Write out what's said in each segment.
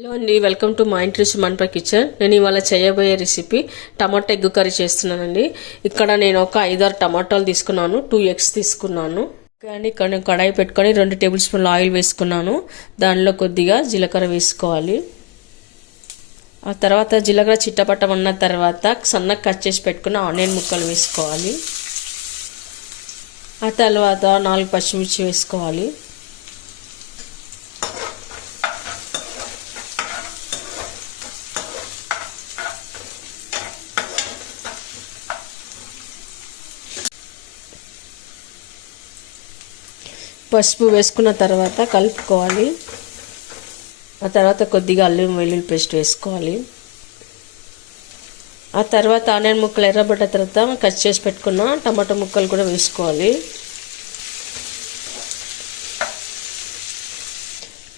Hello అండి, welcome to మా ఇంటి మన్పా కిచెన్. నేను ఇవాళ చేయబోయే రెసిపీ టమాటా ఎగ్ కర్రీ చేస్తున్నానండి. ఇక్కడ నేను ఒక 5-6 టమాటాలు తీసుకున్నాను, 2 ఎగ్స్ తీసుకున్నాను. అండ్ ఇక్కడ నేను కడాయి పెట్టుకొని 2 టేబుల్ స్పూన్ల ఆయిల్ వేసుకున్నాను. దానిలో కొద్దిగా జీలకర్ర వేసుకోవాలి. ఆ తర్వాత జీలకర్ర చిట్టపట్టమన్న తర్వాత సన్నగా కట్ చేసి పెట్టుకున్న ఆనియన్ ముక్కలు వేసుకోవాలి. ఆ తర్వాత 4 పచ్చిమిర్చి వేసుకోవాలి. పసుపు వేసుకున్న తర్వాత కలుపుకోవాలి. ఆ తర్వాత కొద్దిగా అల్లం వెల్లుల్లి పేస్ట్ వేసుకోవాలి. ఆ తర్వాత ఆనియన్ ముక్కలు ఎర్రబడ్డ తర్వాత కట్ చేసి పెట్టుకున్న టమాటా ముక్కలు కూడా వేసుకోవాలి.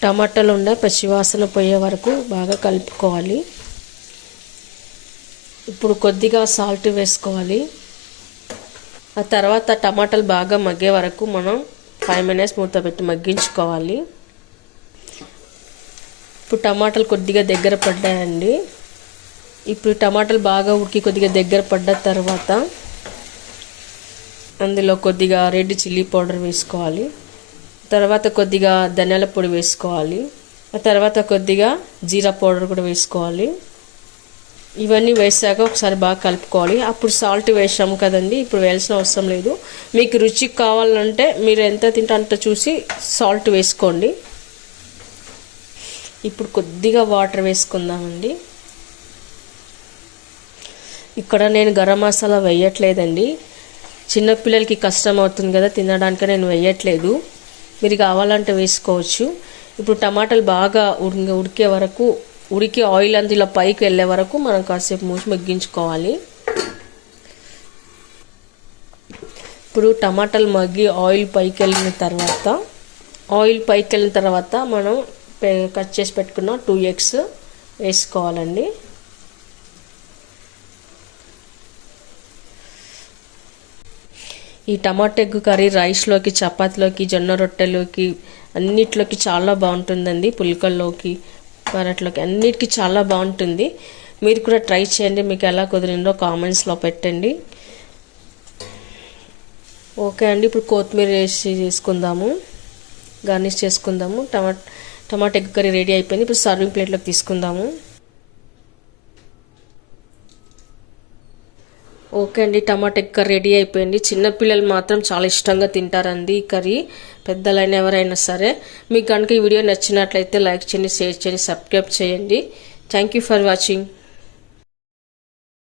టమాటాలు ఉండే పచ్చివాసన పోయే వరకు బాగా కలుపుకోవాలి. ఇప్పుడు కొద్దిగా సాల్ట్ వేసుకోవాలి. ఆ తర్వాత టమాటాలు బాగా మగ్గే వరకు మనం 5 minutes మూత పెట్టి మగ్గించుకోవాలి. ఇప్పుడు టమాటాలు కొద్దిగా దగ్గర పడ్డాయండి. ఇప్పుడు టమాటాలు బాగా ఉడికి కొద్దిగా దగ్గర పడ్డ తర్వాత అందులో కొద్దిగా రెడ్ చిల్లీ పౌడర్ వేసుకోవాలి. తర్వాత కొద్దిగా ధనియాల పొడి వేసుకోవాలి. ఆ తర్వాత కొద్దిగా జీరా పౌడర్ కూడా వేసుకోవాలి. ఇవన్నీ వేసాక ఒకసారి బాగా కలుపుకోవాలి. అప్పుడు సాల్ట్ వేసాము కదండి, ఇప్పుడు వేయాల్సిన అవసరం లేదు. మీకు రుచికి కావాలంటే మీరు ఎంత తింటే అంత చూసి సాల్ట్ వేసుకోండి. ఇప్పుడు కొద్దిగా వాటర్ వేసుకుందామండి. ఇక్కడ నేను గరం మసాలా వేయట్లేదండి, చిన్నపిల్లలకి కష్టం అవుతుంది కదా తినడానికి, నేను వేయట్లేదు. మీరు కావాలంటే వేసుకోవచ్చు. ఇప్పుడు టమాటాలు బాగా ఉడికే వరకు ఉడికి ఆయిల్ అంతా ఇలా పైకి వెళ్ళే వరకు మనం కాసేపు మూసి మగ్గించుకోవాలి. ఇప్పుడు టమాటాలు మగ్గి ఆయిల్ పైకి వెళ్ళిన తర్వాత మనం కట్ చేసి పెట్టుకున్న 2 ఎగ్స్ వేసుకోవాలండి. ఈ టమాటా ఎగ్ కర్రీ రైస్లోకి, చపాతీలోకి, జొన్న రొట్టెలోకి అన్నిట్లోకి చాలా బాగుంటుందండి. పుల్కల్లోకి, పరాట్లోకి అన్నిటికీ చాలా బాగుంటుంది. మీరు కూడా ట్రై చేయండి. మీకు ఎలా కుదిరిందో కామెంట్స్లో పెట్టండి. ఓకే అండి, ఇప్పుడు కొత్తిమీర వేసి చేసుకుందాము, గార్నిష్ చేసుకుందాము. టమాటా ఎగ్ కర్రీ రెడీ అయిపోయింది. ఇప్పుడు సర్వింగ్ ప్లేట్లోకి తీసుకుందాము. ఓకే అండి, టమాటా ఎగ్ కర్రీ రెడీ అయిపోయింది. చిన్నపిల్లలు మాత్రం చాలా ఇష్టంగా తింటారండి ఈ కర్రీ, పెద్దలైన ఎవరైనా సరే. మీకు కనుక ఈ వీడియో నచ్చినట్లయితే లైక్ చేయండి, షేర్ చేయండి, సబ్స్క్రైబ్ చేయండి. Thank you for watching.